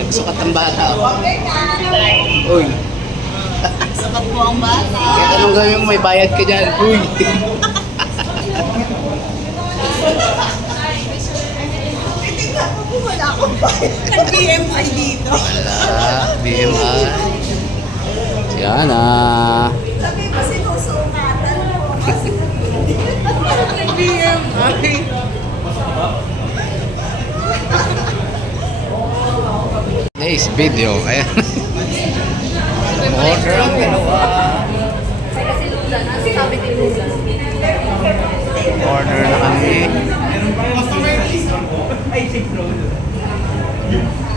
Nagsukat ang bata. Uy. Sabat po ang bata. Kaya anong gawin mo? May bayad ka dyan. Uy. Wala akong bayad. BMI dito. Wala. BMI. Yan Sabi mo sinusungatan mo. BMI. Nice video. Ayan. Order ang dalawa. Order na kami.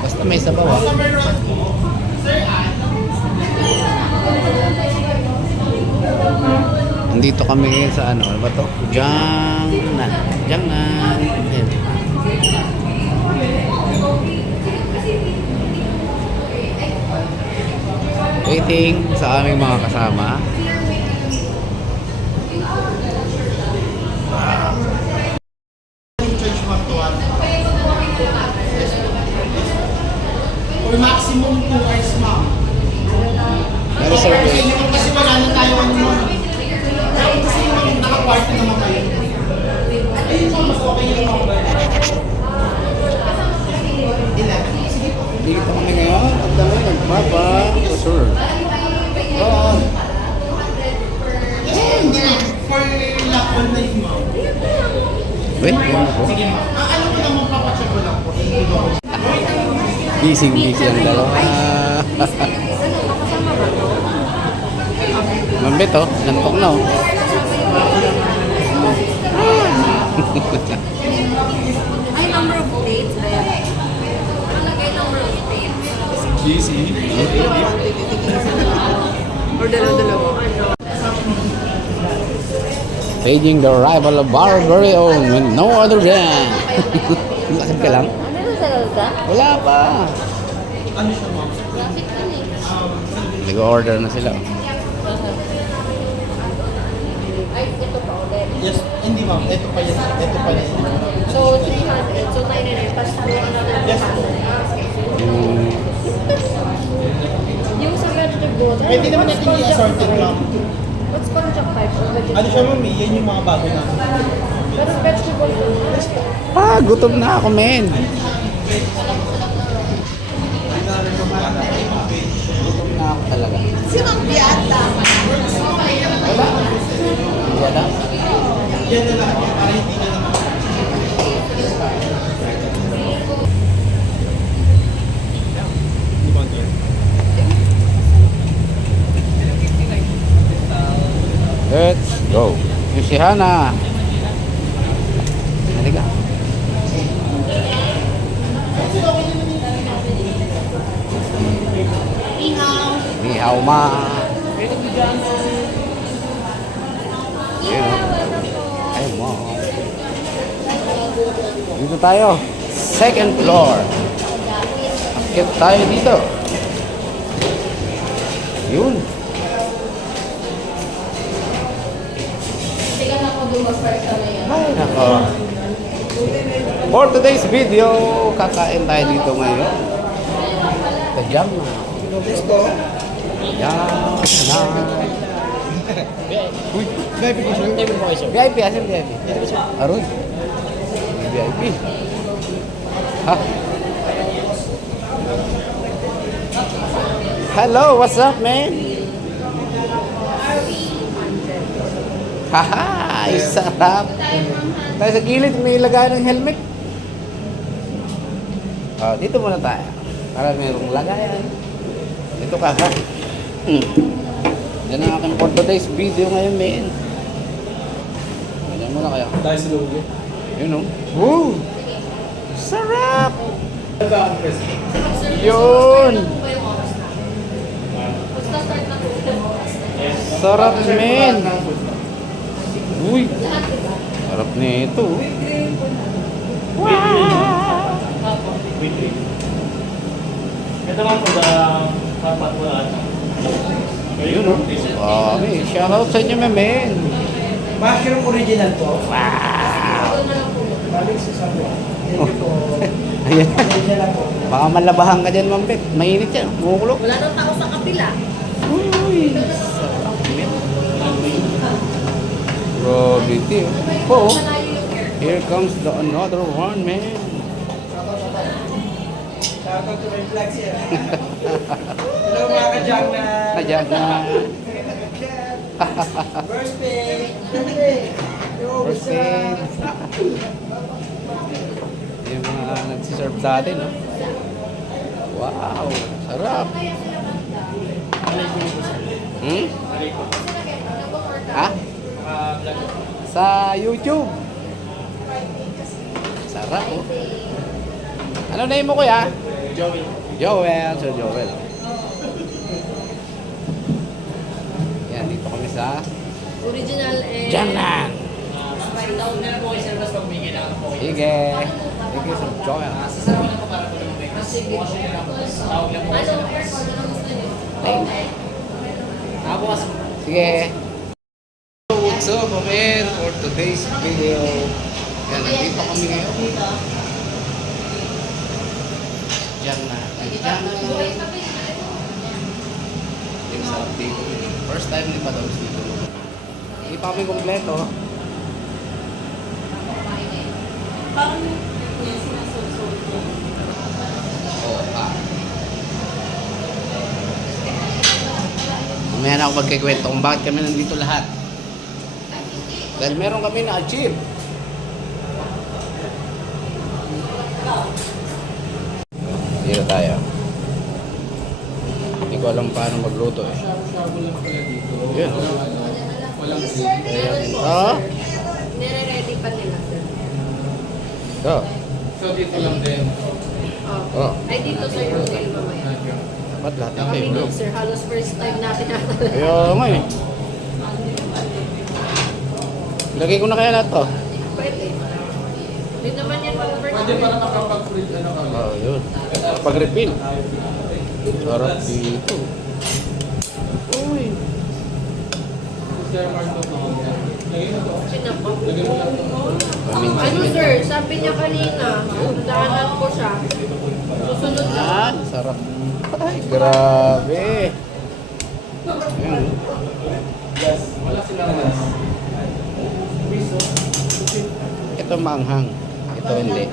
Basta may sabaw ah. Nandito kami ngayon sa ano ba to? Jiangnan. Jiangnan. Ayan. Waiting sa aming mga kasama. Or maximum 2 hours, ma'am. Meron service. Kasi wala na tayo ano, ma'am. Kasi naka-party naman kayo. Ayun po, mas okay yung number. Dito kami ngayon. Ang dami nagpapa. For sure. Oo. Hindi na. For lock on life, ma'am. Wait, yun ako. Sige, ma'am. Ang alam ko lang, magpapacheck ko lang po. Busy ang dalawa. Mambit oh, lantok na oh. Ay, number of dates ba yan? Nalagay number of dates. Busy. Or dalawa-dalawa. Staging the arrival of our very own with no other than. Lakad ka lang? Ano na sa lalda? Wala pa. Ano siya, ma'am? Traffic na eh. Nag-order na sila. Ay, ito pa ulit. Yes, hindi ma'am. Ito pa yan. Ito pa yan. So, 300. So, 900. Tapos another Yes. 100. Mm, Yung sa vegetable. Pwede naman natin i-assorted, ma'am. What's konjac type of vegetable? Ano siya, ma'am? Yan yung mga bago na. Pero vegetable po. gutom na ako, men. Gutom na ako talaga. Si Ma'am Biata. Wala. Wala. Yan na lang. Para hindi na naman. Let's go. Yung si Hana. Halika. Ni hao ma. Ayun, oh. Ayun mo. Dito tayo. Second floor. Akit tayo dito. Yun. Ay, nako. For today's video, kakain tayo dito ngayon. Kajam na. Yan na. Uy, VIP ko siya. VIP, asan VIP? Aroy. VIP. Ha? Hello, what's up, man? Haha, sarap. Tayo sa gilid, may lagayan ng helmet. Oh, dito muna tayo. Para mayroong lagayan. Ito ka, ha? Yan ang aking for today's video ngayon, men. Ganyan muna kayo. Dahil sa lugi. Yun, oh. Woo! Sarap! Yun! Sarap, men! Uy! Sarap nito. Wow! Ito lang po sa papat mo lahat. Yun, oh. Wow, shoutout sa inyo, men. Mushroom original po. Wow! Balik sa sabaw. Yan po. Ayan. Baka malabahan ka dyan, Ma'am Bet. Mainit yan. Bumukulog. Wala nang tao sa kapila. Uy. Sarap. Grabe, ito. Oh. Here comes the another one, man. Shoutout to my vlogs here. Hello mga ka-jog na. Ayan na. Birthday. Yo, what's Birthday. up? Yung mga nagsiserve sa atin, no? Wow, sarap. Hmm? Ha? Sa YouTube. Sarap, oh. Ano name mo, kuya? Joey. Joel. Sir Joel. Yan, dito kami sa Original and... Janan. Right down na po. Sige. Thank you, Sir Joel. Sige. Ano? Sige. So, what's up, man? For today's video. Yan, nandito kami ngayon. Diyan na. Diyan na. Yung sarap dito. First time ni Padaws dito. Hindi pa kami kompleto. Parang yung sinasusot ko. Oo, Mamaya na ako magkikwento kung bakit kami nandito lahat. Dahil meron kami na-achieve. Dito tayo. Hindi ko alam paano magluto eh. Shabu lang pala dito. Yun. Walang green. Ayan. Oo. Nire-ready pa nila. Oo. So dito lang din. Oh. Oo. Ay, dito sir yung grill mamaya. Dapat lahat ng Kami table. din sir, halos first time natin natin. Kaya nga eh. Lagay ko na kaya lahat to. Pwede. Hindi naman yan ma-overcome. Pwede para makapag-fruit ano ka. Oo, yun. Pag-refill. Sarap dito. Uy. Sir Marco to. Lagyan mo to. Sinapa. Lagyan mo lang to. Paminsan. Ano sir, sabi niya kanina, daanan ko siya. Susunod lang. Ah, sarap. Ay, grabe. Ayun. Yes. Wala silang gas. Piso. Ito maanghang. Ito hindi.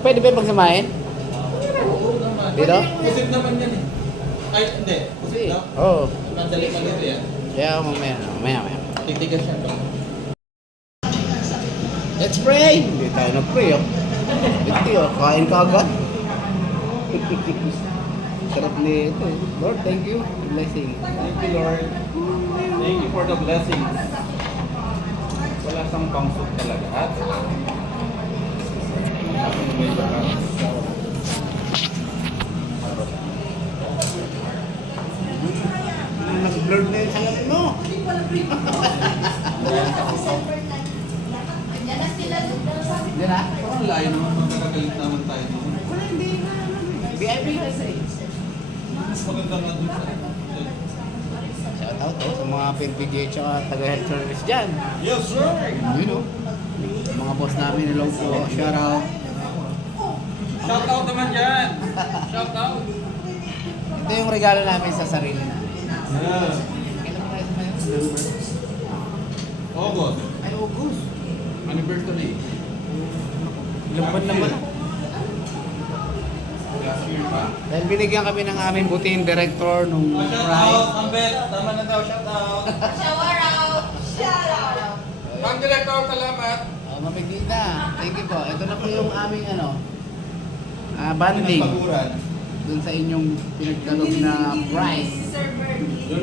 Pwede ba pagsamahin? Oo naman. Dito? Kusip naman yan eh. Ay, hindi. Kusip na? Oo. Madali malito yan. Kaya mamaya. Titigas siya ba? Let's pray! Hindi tayo nag-pray, oh. Ito, oh. Kain ka agad. Sarap nito, eh. Lord, thank you. Blessing. Thank you, Lord. Thank you for the blessings. Wala sang pangsok talaga. At Nag-blurred na yung salamin mo. Hindi na? parang layo naman magkakagalit naman tayo. Wala, hindi na. VIP kasi. Mas maganda nga dun sa... Shoutout sa mga PNPJ tsaka taga-health service dyan. Yes, sir! You know, mga boss namin, hello po. Shoutout. Shout out naman dyan! Shout out! Ito yung regalo namin sa sarili namin. Yeah. Kailan mo tayo sa November? August. Ay, August. Anniversary. Ilang buwan na pala. Last year pa. Dahil binigyan kami ng aming butihing director nung Shout out! Pride. Ambet! Tama na daw, shout out! Ma'am Director, salamat! Mapigli na. Thank you po. Ito na po yung aming banding. Paguran. Dun sa inyong pinagkalog na prize. Yung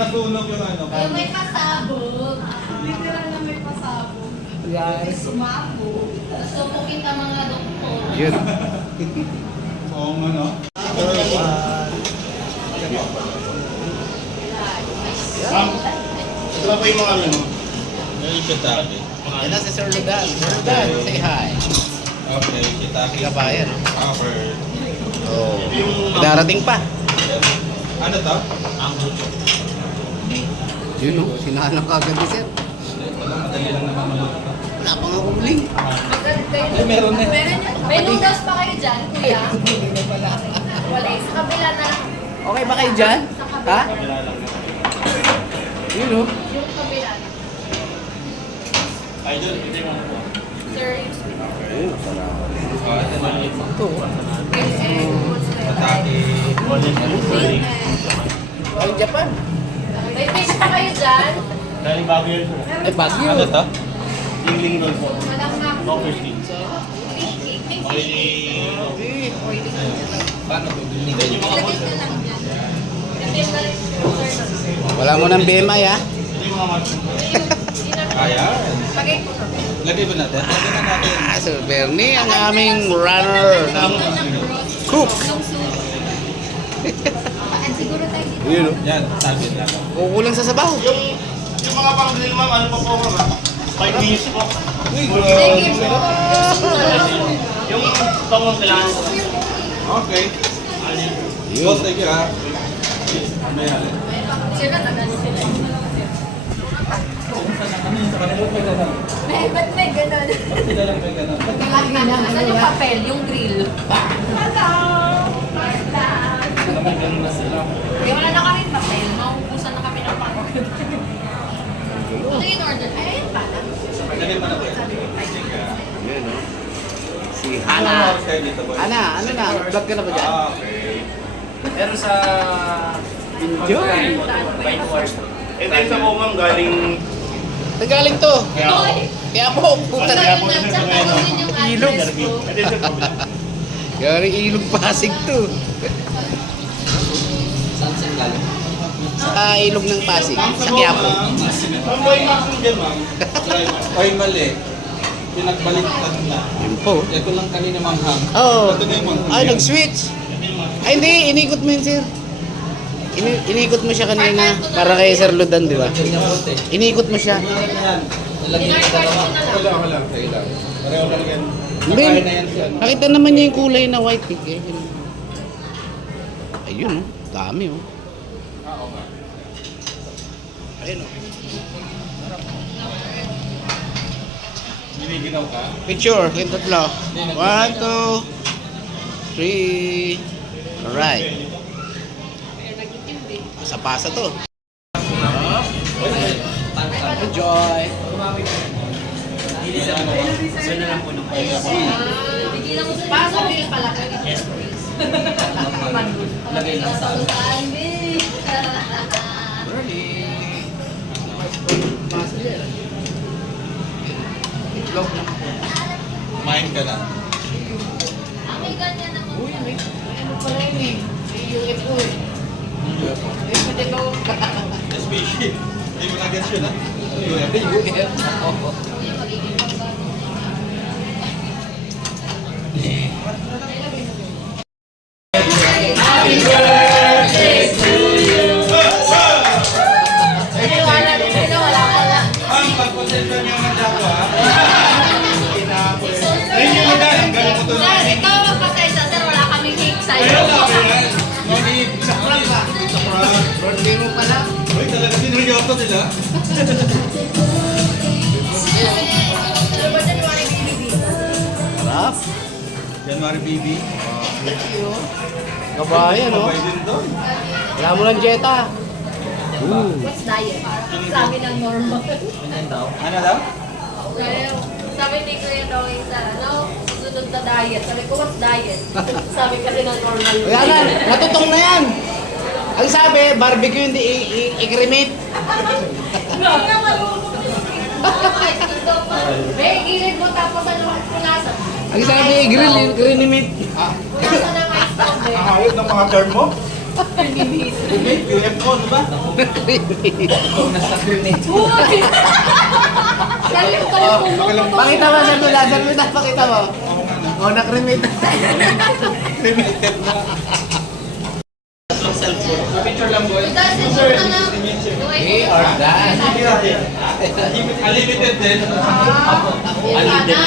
nasunog yung ano. Yung may pasabog. Literal na may pasabog. Yari. Sumabog. Gusto po kita mga doktor. Yun. Oo nga no? Ito na po yung mga ano, yung shiitake. Yan na si Sir Ludan. Sir Ludan, say hi. Okay, shiitake. Kabayan. Cover. Oh. Darating pa. Ano to? Ang Yun o, sinahanap ka agad ni Sir. Ito lang, madali lang naman maluto. Wala pang huli. Ay, meron na. May noodles pa kayo dyan, kuya? Wala. Sa kabila na lang. Okay ba kayo dyan? Ha? Yun o. Yung kabila na. Idol, hindi mo. Sir, yung sweet. Ayun, masarap. Oh, ito na yung Ito. Atake. Ay, Japan. May fish pa kayo dyan? Dahil bago yun sir. Ay, Baguio. Ano to? Ling roll po. Walang nga. No fish cake. Fish cake. May Okay. fish cake. Paano po? Lagay ka lang dyan. Kasi yung galing sir. Wala mo ng BMI ha? Hindi mga mushroom po. Kaya. Pagay ko na. Lagay ba natin? Lagay na natin. Ah, so Bernie, ang aming runner ng cook. Ng soup. Siguro tayo dito. Yun o. Yan, target lang. Kukulang sa sabaw. Yung mga pang-grill ma'am, ano pa po ma'am? 5 minutes po. Uy, Thank you po. Yung tongong kailangan po. Okay. Yun. Boss, thank you ha. May halin. Sir, natagal sila. Ba't may ganun? Asan yung papel? Yung grill? Hello! Kaya wala na kami papel. Mauubusan na kami ng pang-order. Ano yung order? Ay, ayun pala. Lagay mo na ba? Yun o. Si Ano Hana. oras kayo dito, boy? Hana, ano na? Vlog ka na ba dyan? Ah, okay. Pero sa... Enjoy. 5 hours. Ito yung sa po ma'am, galing... Nagaling to. Kaya ako. Kaya po, puta na. Ilog. Ito yung sa kabila. Gari ilog Pasig to. Sa ilog ng Pasig. Sa Quiapo. Ang boy mushroom dyan ma'am. Ay, mali. Pinagbaliktad na. Yun po. Ito lang kanina manghang. Oh. Ito na yung manghang. Ay, nag-switch. Ay, hindi. Inikot mo yun, sir. Inikot mo siya kanina. Para kay Sir Ludan, di ba? Inikot mo siya. Wala. Sige lang. Pareho ka lang yan. Hindi. Nakain na yan siya. Nakita naman niya yung kulay na white. Eh. Ayun, oh. Dami, oh. Ayun, oh. Giniginaw ka? Picture, yung tatlo. 1, 2, 3. Alright. Pasa-pasa to. Enjoy. Tigilan mo sa paso. Grill pala. Yes, please. Lagay lang sa Itlog na. Kumain ka na. May ganyan naman. Uy, may ano pala yun eh. UFO eh. Eh, pwede ko. Species. Hindi mo na-guess yun ha? UFO. Wala din sila. Wala pala. Ang pagpasensya niyo ng dako ha? Ayun yung magaling. Galing mo to na. Sir, ikaw ang pasensya. Sir, wala kaming cake sa'yo. Ayun lang yan. No need. Birthday mo pala. Uy, talaga sineryoso nila. Ano ba dyan? Wala yung baby? Sarap. January baby. Kabayan, no? Mabay din doon. Wala mo ng Jetta. What's diet? Sabi ng normal. Ano daw? Sabi ni Kuya Dawing sa susunod na diet. Sabi ko, what's diet? Sabi kasi ng normal. Kaya na, natutong na yan. Ang sabi, barbecue hindi i-cremate. May gilid mo tapos ano punasan. Ang sabi, grill, i-cremate. Punasan ng ice stove eh. Nakahawit ng mga term mo? Bumit, UFO, di ba? Uy! Sabi ko kayo pumuputo. Pakita mo, Sir Ludan, pakita mo. Oh, na-cremate. Cremated na. Picture lang boy. Doesn't shoot na lang. We are done. Unlimited din. Unlimited.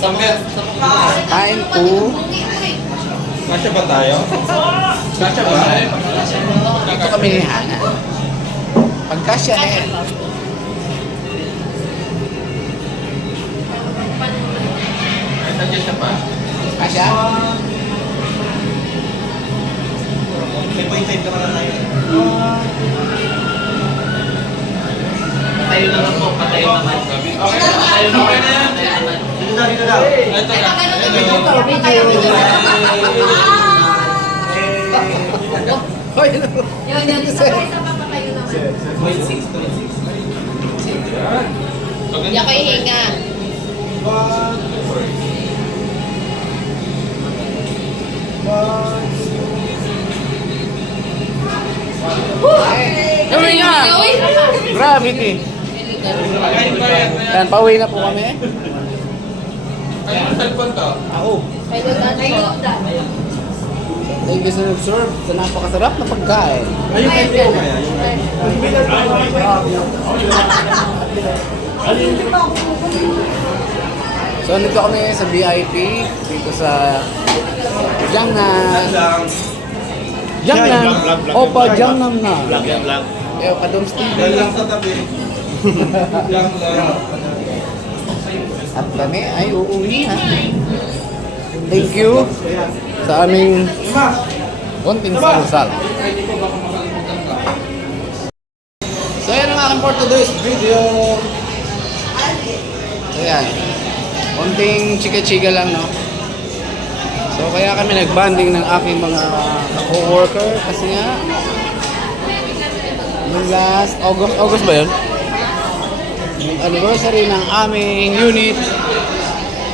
Sambil. Time to... Kasya ba tayo? Kasya ba? Ito kami ni Hana. Pagkasya na yan. Nandiyan siya pa. Kasya? May point 5 ka pala tayo. Patayo naman po, patayo naman. Okay na yan. Dito daw, dito daw. Ito na. Hoy, Yun, yun. Isa pa kayo naman. Point 6. Hindi ako hihinga. Gawin nga! Uy! Gravity! Yan, pauwi na po kami. Ano yung cellphone to? Ako. Kayo dan. Thank you sa nag-serve sa napakasarap na pagkain. Ayun kayo po kaya. So, nandito kami sa VIP, dito sa Jiangnan. Jiangnan. Opa, Jiangnan na. Eh, Kadoms TV. Yan lang sa tabi. Lang lang. At kami ay uuwi na. Thank you sa aming konting sarusal. So yan ang aking for today's video. So yan. Konting chika-chika lang, no? So kaya kami nagbanding ng aking mga co-worker kasi nga yung last August ba yun? Yung anniversary ng aming unit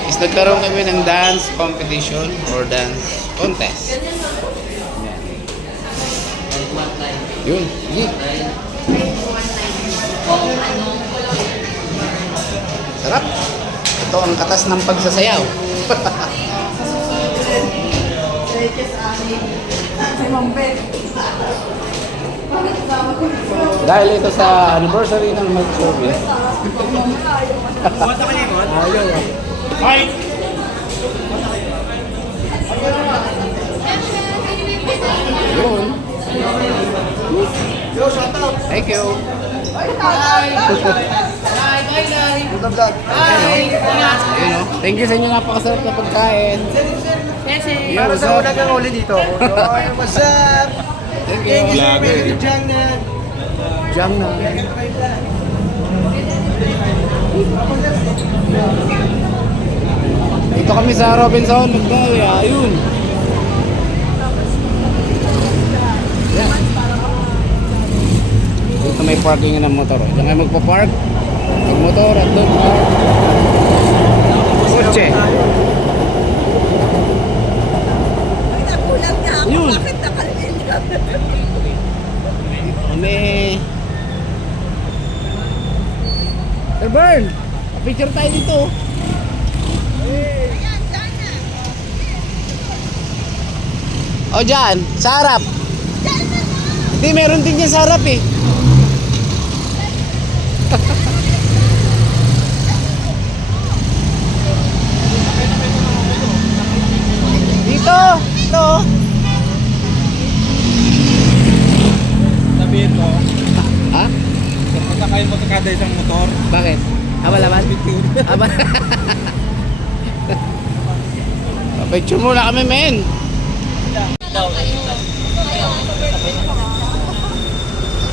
is nagkaroon kami ng dance competition or dance contest. Yun. Yun. Sarap. Ito ang katas ng pagsasayaw. Dahil ito sa anniversary ng health service. Ayaw. Yun. Yo, shout out. Thank you. Ayun, no? Thank you sa inyo, napakasarap na pagkain. Yo, Para what's sa up? unang kang uli dito. Oy, what's up? Thank Thank you, you. sir. Thank you, Jiangnan. Jiangnan. Dito kami sa Robinson, Magnolia. Ayun. Yan. Dito may parking ng motor. Diyan kayo magpa-park. Mag-motor at doon. Kotse. Yun. Kami. Sir Bern, picture tayo dito. O dyan, sa harap. Hindi, meron din dyan sa harap eh. Dito, dito. Sabihin mo, Ha? magkakain mo kada isang motor. Bakit? Abal-abal? Abal. Picture muna kami, men.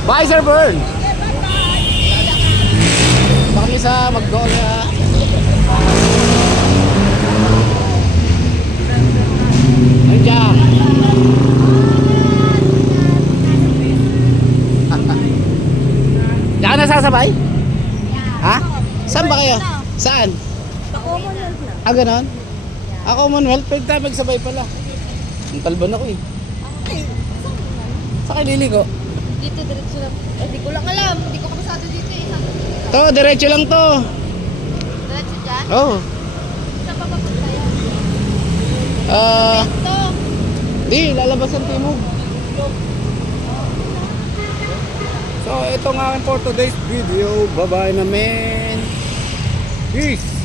Bye, Sir Bern. Baka kami sa Magnolia. Nandiyan. Diyan ka nasasabay? Ha? Saan ba kayo? Saan? Ah, ganon? Ah, Commonwealth? Pwede tayo magsabay pala. Ang talban ako eh. Sa kayo liligo? Dito, diretso lang. Hindi ko lang alam. Hindi ko kabisado dito eh. Saan? To, diretso lang to. Diretso dyan? Oh. Saan pa papunta yan? Ito. Di, lalabas ang timog. So, ito nga for today's video. Bye-bye na, men. Peace.